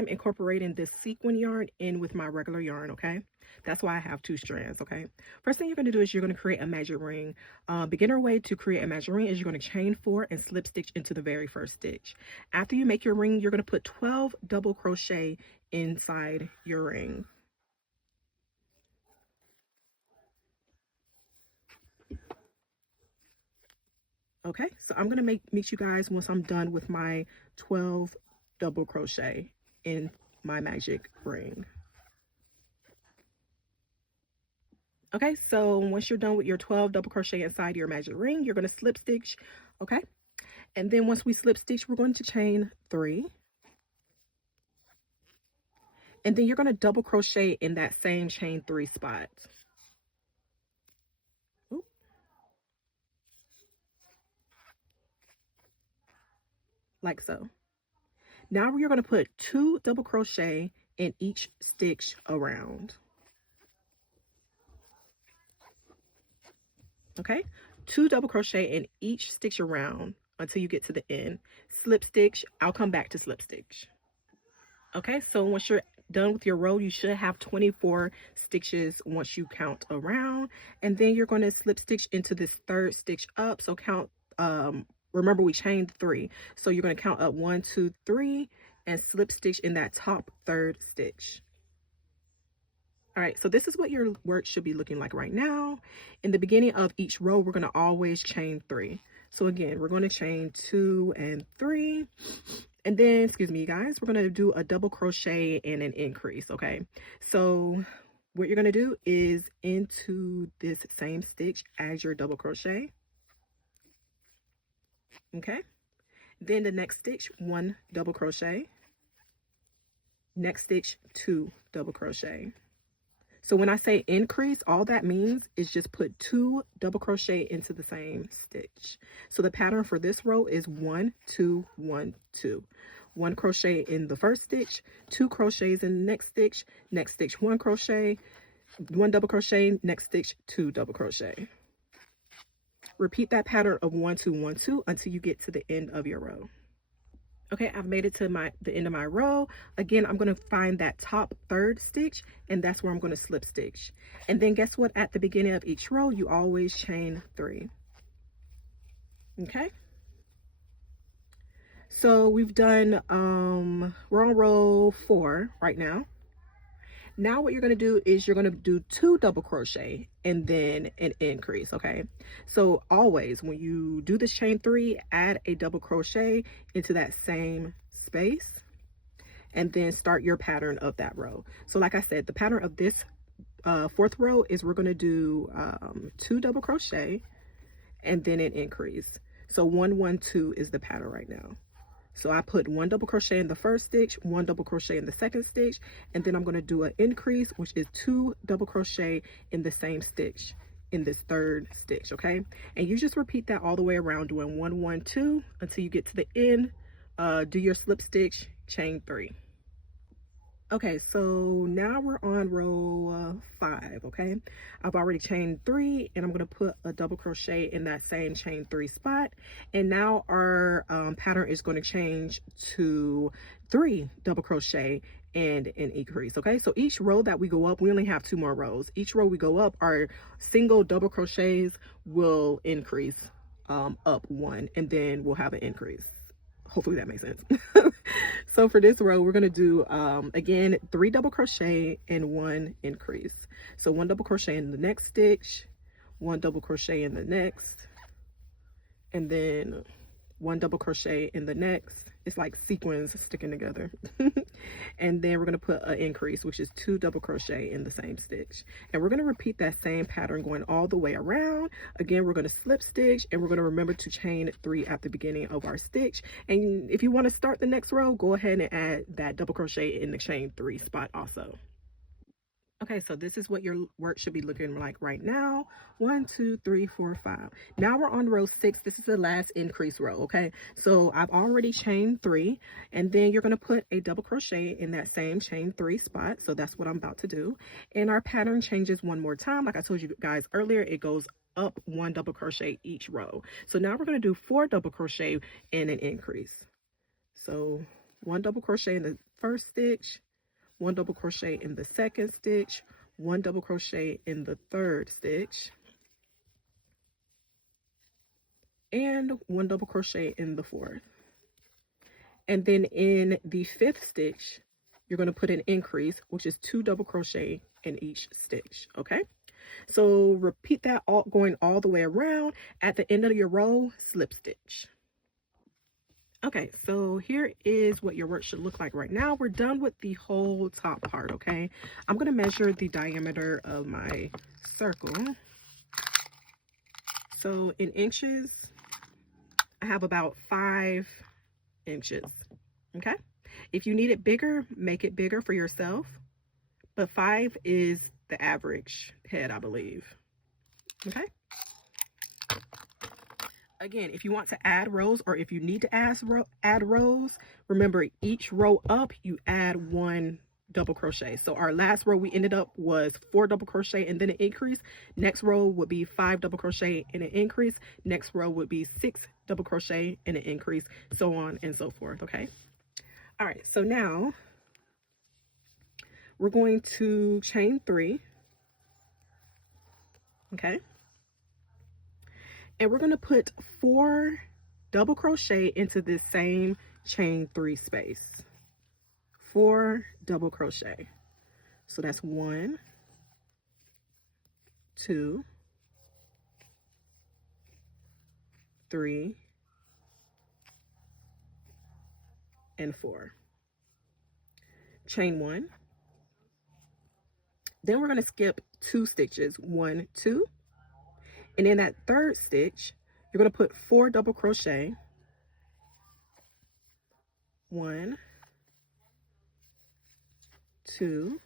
time incorporating this sequin yarn in with my regular yarn, okay? That's why I have 2 strands, okay? First thing you're going to do is you're going to create a magic ring. Beginner way to create a magic ring is you're going to chain 4 and slip stitch into the very first stitch. After you make your ring, you're going to put 12 double crochet inside your ring. Okay, so I'm going to meet you guys once I'm done with my 12 double crochet in my magic ring. Okay, so once you're done with your 12 double crochet inside your magic ring, you're going to slip stitch, okay? And then once we slip stitch, we're going to chain 3. And then you're going to double crochet in that same chain 3 spot. Ooh. Like so. Now we're going to put 2 double crochet in each stitch around. Okay, 2 double crochet in each stitch around until you get to the end. Slip stitch, I'll come back to slip stitch. Okay, so once you're done with your row, you should have 24 stitches once you count around, and then you're going to slip stitch into this 3rd stitch up. So count, remember we chained 3, so you're going to count up 1, 2, 3 and slip stitch in that top 3rd stitch. All right, so this is what your work should be looking like right now. In the beginning of each row, we're going to always chain 3. So again, we're going to chain 2 and 3. And then, excuse me, guys, we're going to do a double crochet and an increase, okay? So what you're going to do is into this same stitch as your double crochet. Okay? Then the next stitch, 1 double crochet. Next stitch, 2 double crochet. So when I say increase, all that means is just put 2 double crochet into the same stitch. So the pattern for this row is 1, 2, 1, 2. 1 crochet in the first stitch, 2 crochets in the next stitch 1 crochet, 1 double crochet, next stitch 2 double crochet. Repeat that pattern of 1, 2, 1, 2 until you get to the end of your row. Okay, I've made it to the end of my row. Again, I'm going to find that top 3rd stitch, and that's where I'm going to slip stitch. And then guess what? At the beginning of each row, you always chain 3. Okay? So we've done, we're on row 4 right now. Now what you're going to do is you're going to do 2 double crochet and then an increase, okay? So always when you do this chain 3, add a double crochet into that same space and then start your pattern of that row. So like I said, the pattern of this 4th row is we're going to do 2 double crochet and then an increase. So 1, 1, 2 is the pattern right now. So I put 1 double crochet in the first stitch, 1 double crochet in the second stitch, and then I'm going to do an increase, which is 2 double crochet in the same stitch in this 3rd stitch, okay? And you just repeat that all the way around, doing 1, 1, 2 until you get to the end. Do your slip stitch, chain 3. Okay, so now we're on row 5, okay? I've already chained 3 and I'm going to put a double crochet in that same chain 3 spot. And now our pattern is going to change to 3 double crochet and an increase, okay? So each row that we go up, we only have 2 more rows. Each row we go up, our single double crochets will increase up 1, and then we'll have an increase. Hopefully that makes sense. So for this row, we're going to do, again, 3 double crochet and 1 increase. So 1 double crochet in the next stitch, 1 double crochet in the next, and then 1 double crochet in the next. It's like sequins sticking together. And then we're going to put an increase, which is 2 double crochet in the same stitch. And we're going to repeat that same pattern going all the way around. Again, we're going to slip stitch and we're going to remember to chain 3 at the beginning of our stitch. And if you want to start the next row, go ahead and add that double crochet in the chain 3 spot also. Okay, so this is what your work should be looking like right now. 1, 2, 3, 4, 5. Now we're on row 6. This is the last increase row, okay? So I've already chained 3, and then you're going to put a double crochet in that same chain 3 spot. So that's what I'm about to do. And our pattern changes one more time. Like I told you guys earlier, it goes up 1 double crochet each row. So now we're going to do 4 double crochet and an increase. So one double crochet in the first stitch, one double crochet in the second stitch, one double crochet in the third stitch, and one double crochet in the fourth. And then in the fifth stitch, you're going to put an increase, which is 2 double crochet in each stitch. Okay, so repeat that all going all the way around. At the end of your row, slip stitch. Okay, so here is what your work should look like right now. We're done with the whole top part. Okay, I'm going to measure the diameter of my circle. So in inches, I have about 5 inches. Okay, if you need it bigger, make it bigger for yourself, but 5 is the average head, I believe. Okay, again, if you want to add rows, or if you need to add rows, remember each row up you add 1 double crochet. So our last row we ended up was 4 double crochet and then an increase. Next row would be 5 double crochet and an increase. Next row would be 6 double crochet and an increase, so on and so forth. Okay, all right, so now we're going to chain 3. Okay, and we're going to put 4 double crochet into this same chain 3 space. 4 double crochet. So that's 1, 2, 3, and 4. Chain 1. Then we're going to skip 2 stitches, 1, 2. And in that third stitch, you're going to put 4 double crochet. 1, 2,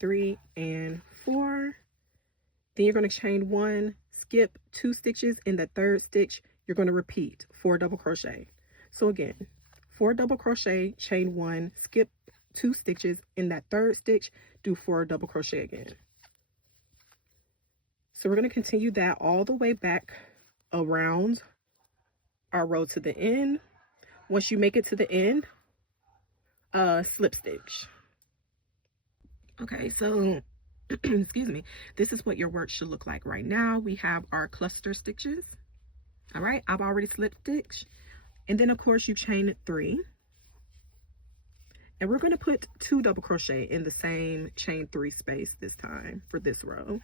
3, and 4. Then you're going to chain 1, skip 2 stitches. In the third stitch, you're going to repeat 4 double crochet. So again, 4 double crochet, chain 1, skip 2 stitches. In that third stitch, do 4 double crochet again. So we're going to continue that all the way back around our row to the end. Once you make it to the end, slip stitch. Okay, so excuse me, this is what your work should look like right now. We have our cluster stitches. All right, I've already slip stitched, and then of course you chain 3, and we're going to put 2 double crochet in the same chain 3 space this time for this row.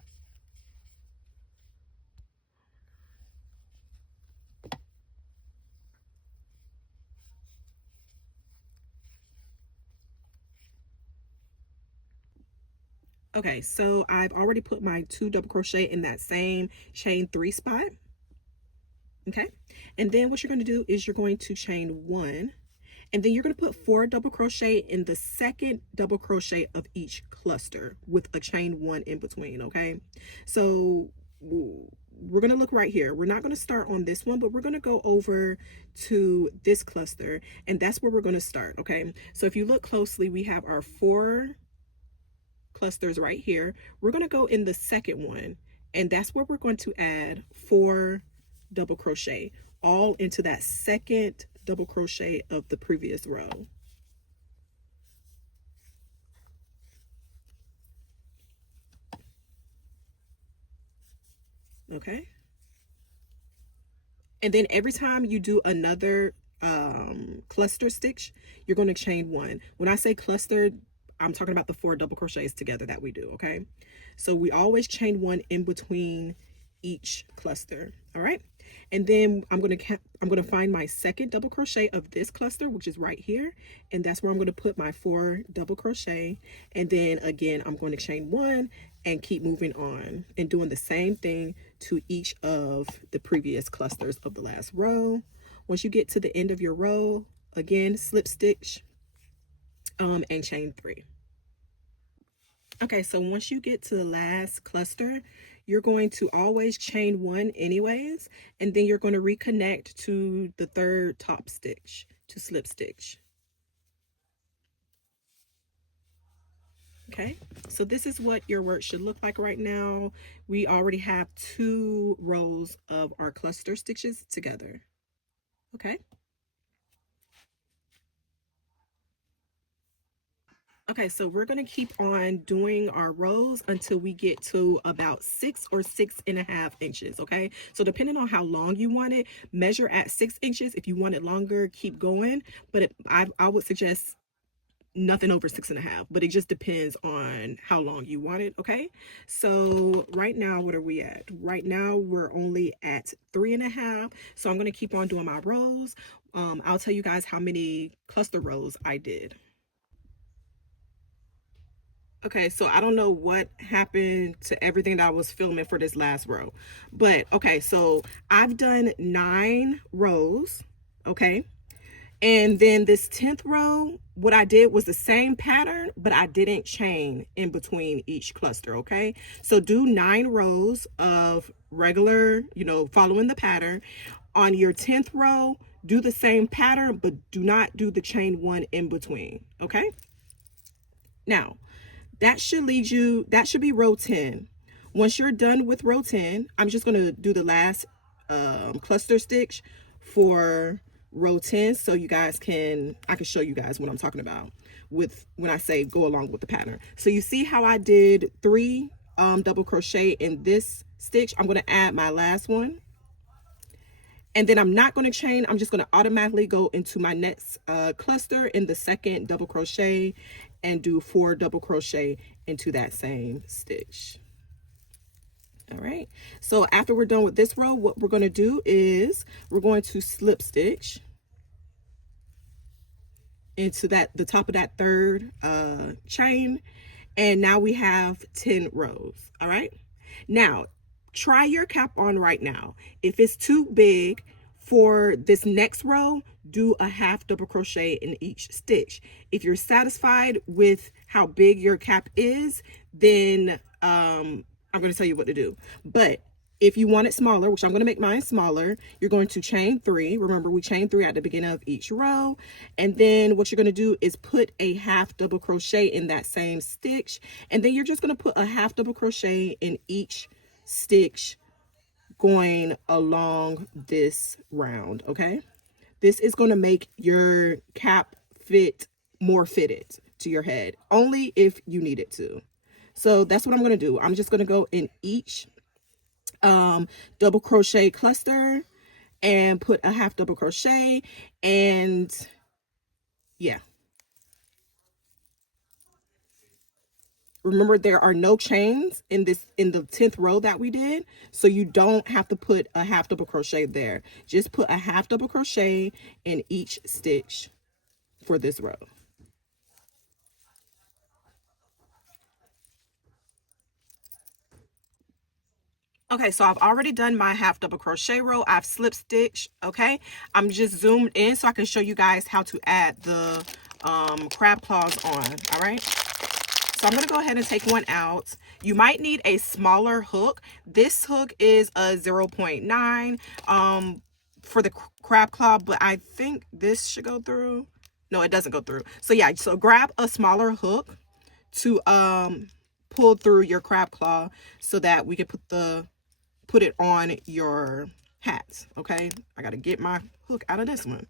Okay, so I've already put my 2 double crochet in that same chain 3 spot. Okay, and then what you're going to do is you're going to chain 1, and then you're going to put 4 double crochet in the second double crochet of each cluster with a chain 1 in between. Okay, so we're going to look right here. We're not going to start on this one, but we're going to go over to this cluster, and that's where we're going to start. Okay, so if you look closely, we have our 4 clusters right here. We're going to go in the second one, and that's where we're going to add 4 double crochet all into that second double crochet of the previous row. Okay, and then every time you do another cluster stitch, you're going to chain 1. When I say cluster, I'm talking about the 4 double crochets together that we do. Okay, so we always chain 1 in between each cluster. All right, and then I'm going to find my second double crochet of this cluster, which is right here, and that's where I'm going to put my 4 double crochet, and then again I'm going to chain 1 and keep moving on and doing the same thing to each of the previous clusters of the last row. Once you get to the end of your row, again slip stitch and chain 3. Okay, so once you get to the last cluster, you're going to always chain 1 anyways, and then you're going to reconnect to the third top stitch to slip stitch. Okay, so this is what your work should look like right now. We already have 2 rows of our cluster stitches together. Okay. Okay, so we're going to keep on doing our rows until we get to about 6 or 6.5 inches. Okay, so depending on how long you want it, measure at 6 inches. If you want it longer, keep going, but I would suggest nothing over 6.5, but it just depends on how long you want it. Okay, so right now, what are we at? Right now we're only at 3.5, so I'm going to keep on doing my rows. I'll tell you guys how many cluster rows I did. Okay, so I don't know what happened to everything that I was filming for this last row, but okay, so I've done 9 rows. Okay, and then this 10th row, what I did was the same pattern, but I didn't chain in between each cluster. Okay, so do 9 rows of regular, following the pattern. On your 10th row, do the same pattern, but do not do the chain 1 in between. Okay, now that should lead you, that should be row 10. Once you're done with row 10, I'm just going to do the last cluster stitch for row 10, so you guys I can show you guys what I'm talking about with when I say go along with the pattern. So you see how I did 3 double crochet in this stitch. I'm going to add my last one, and then I'm not going to chain. I'm just going to automatically go into my next cluster in the second double crochet and do 4 double crochet into that same stitch. All right, so after we're done with this row, what we're going to do is we're going to slip stitch into the top of that third chain, and now we have 10 rows. All right, now try your cap on right now. If it's too big for this next row, do a half double crochet in each stitch. If you're satisfied with how big your cap is, then I'm going to tell you what to do. But if you want it smaller, which I'm going to make mine smaller, you're going to chain 3. Remember, we chain 3 at the beginning of each row. And then what you're going to do is put a half double crochet in that same stitch. And then you're just going to put a half double crochet in each stitch going along this round. Okay, this is going to make your cap fit more fitted to your head, only if you need it to. So that's what I'm going to do. I'm just going to go in each double crochet cluster and put a half double crochet, and yeah, remember there are no chains in the 10th row that we did, so you don't have to put a half double crochet there. Just put a half double crochet in each stitch for this row. Okay, so I've already done my half double crochet row. I've slip stitched. Okay, I'm just zoomed in so I can show you guys how to add the crab claws on. All right, so I'm going to go ahead and take one out. You might need a smaller hook. This hook is a 0.9 for the crab claw, but I think this should go through. No, it doesn't go through. So yeah, so grab a smaller hook to pull through your crab claw so that we can put it on your hats. Okay, I got to get my hook out of this one.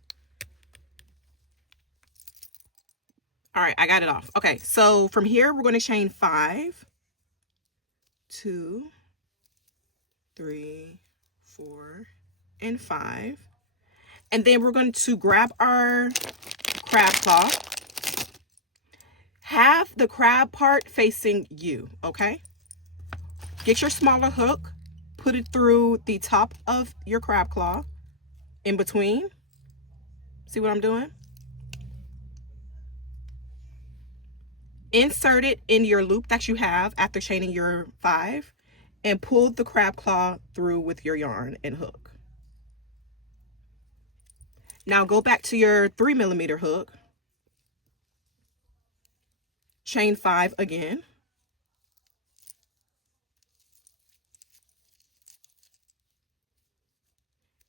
All right, I got it off. Okay, so from here we're going to chain 5, 2, 3, 4, and 5, and then we're going to grab our crab claw. Have the crab part facing you. Okay, get your smaller hook, put it through the top of your crab claw in between. See what I'm doing? Insert it in your loop that you have after chaining your 5 and pull the crab claw through with your yarn and hook. Now go back to your 3mm hook, chain 5 again,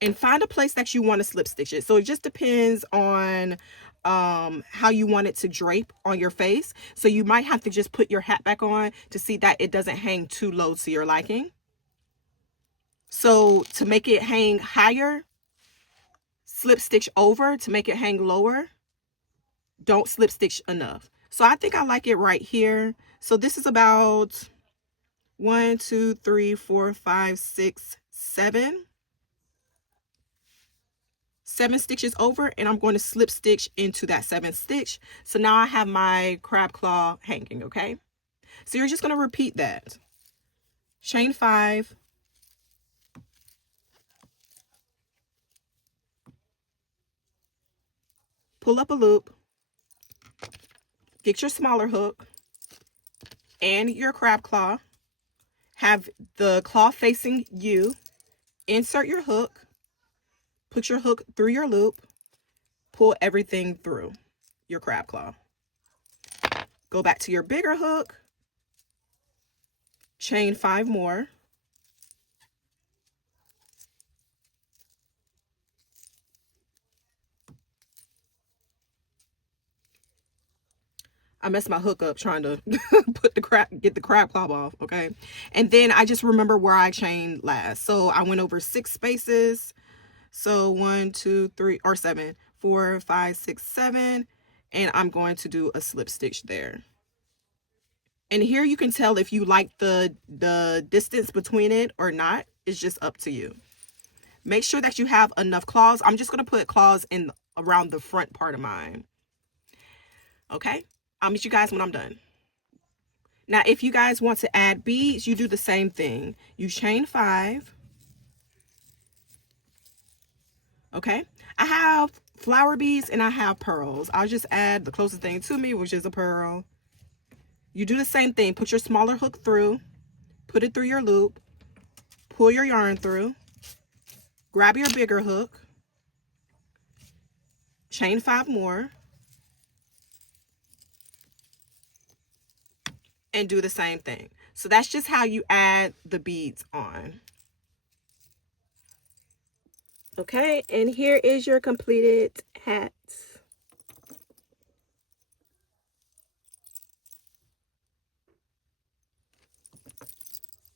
and find a place that you want to slip stitch it. So it just depends on how you want it to drape on your face. So you might have to just put your hat back on to see that it doesn't hang too low to your liking. So to make it hang higher, slip stitch over. To make it hang lower, don't slip stitch enough. So I think I like it right here. So this is about 1, 2, 3, 4, 5, 6, 7 stitches over, and I'm going to slip stitch into that 7th stitch. So now I have my crab claw hanging. Okay, so you're just going to repeat that. Chain 5, pull up a loop, get your smaller hook and your crab claw, have the claw facing you, insert your hook, put your hook through your loop, pull everything through your crab claw. Go back to your bigger hook, chain 5 more, I messed my hook up trying to get the crab claw off, okay? And then I just remember where I chained last. So I went over 6 spaces. So 1, 2, 3, or 7, 4, 5, 6, 7, and I'm going to do a slip stitch there. And here you can tell if you like the distance between it or not. It's just up to you. Make sure that you have enough claws. I'm just going to put claws in around the front part of mine. Okay, I'll meet you guys when I'm done. Now, if you guys want to add beads, you do the same thing. You chain 5. Okay, I have flower beads and I have pearls. I'll just add the closest thing to me, which is a pearl. You do the same thing. Put your smaller hook through, put it through your loop, pull your yarn through, grab your bigger hook, chain 5 more, and do the same thing. So that's just how you add the beads on. Okay, and here is your completed hat.